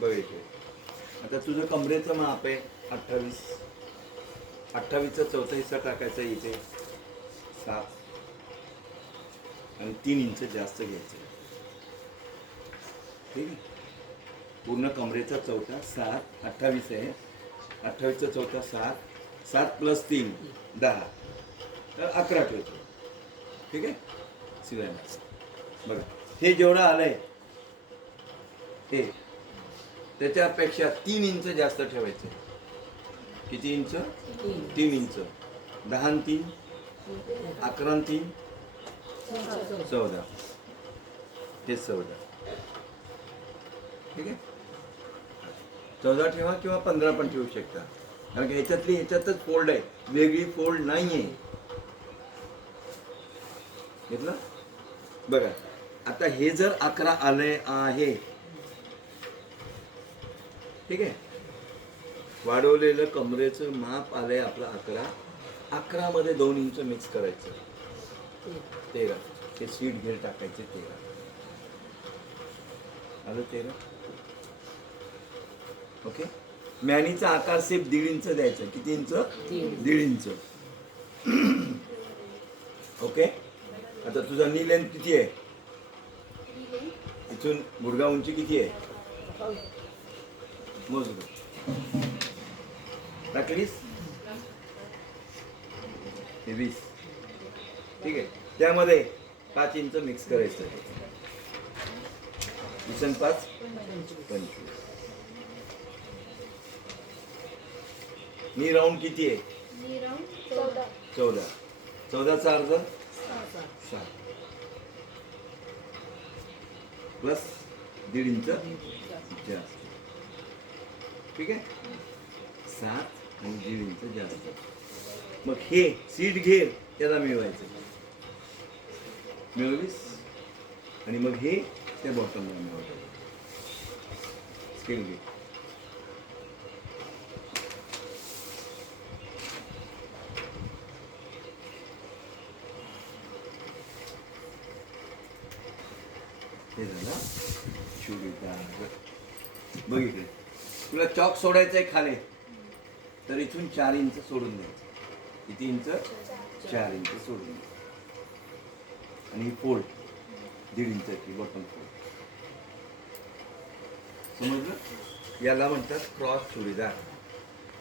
बघ इथे आता तुझं कमरेचं माप आहे 28. 28चा चौथा हिस्सा टाकायचा इथे 7 आणि 3 इंच जास्त घ्यायचं. ठीक आहे. पूर्ण कमरेचा चौथा 7, 28 आहे. 28चा चौथा 7, 7 + 3 10, तर 11 ठेवतो. ठीक आहे. शिवायला बघा हे जेवढं आलंय हे त्याच्यापेक्षा 3 इंच जास्त ठेवायचं. किती इंच? 3 इंच. 10 आणि 3 11 आणि 3 14. हे 14. ठीक आहे. 14 ठेवा किंवा 15 पण ठेवू शकता, कारण की ह्याच्यातच फोल्ड आहे, वेगळी फोल्ड नाही आहे. घेतलं. बघा आता हे जर 11 आले आहे, ठीक आहे, वाढवलेलं कमरेचं माप आलंय आपलं 11. 11 मध्ये 2 इंच मिक्स करायचं. 13. ते सीट घेर टाकायचे 13. आलं 13. ओके. मॅनीचा आकार सेप 1.5 इंच द्यायचा. किती इंच? 1.5 इंच. ओके. आता तुझा नी लेंथ किती आहे? इथून गुडघा उंची किती आहे? मोज. टाकलीस? 20. ठीक आहे. त्यामध्ये 5 इंच मिक्स करायचं. 5 25. नी राऊंड किती आहे? 14. 14चा अर्ध 7 प्लस 1.5 इंच जास्त. ठीक आहे. 7 आणि 1.5 इंच जास्त. मग हे सीट घेर त्याला मिळवायचं. मिळवलीस आणि मग हे त्या बॉटमला मिळवायचं. स्केल घे. हे झालं चुडीदार. बघितलं. तुला चॉक सोडायचं आहे खाली, तर इथून 4 इंच सोडून द्यायचं. किती इंच? 4 इंच सोडून द्यायचं. आणि ही फोल्ड 1.5 इंचाची बॉटम फोल्ड. समजलं? याला म्हणतात क्रॉस चुडीदार.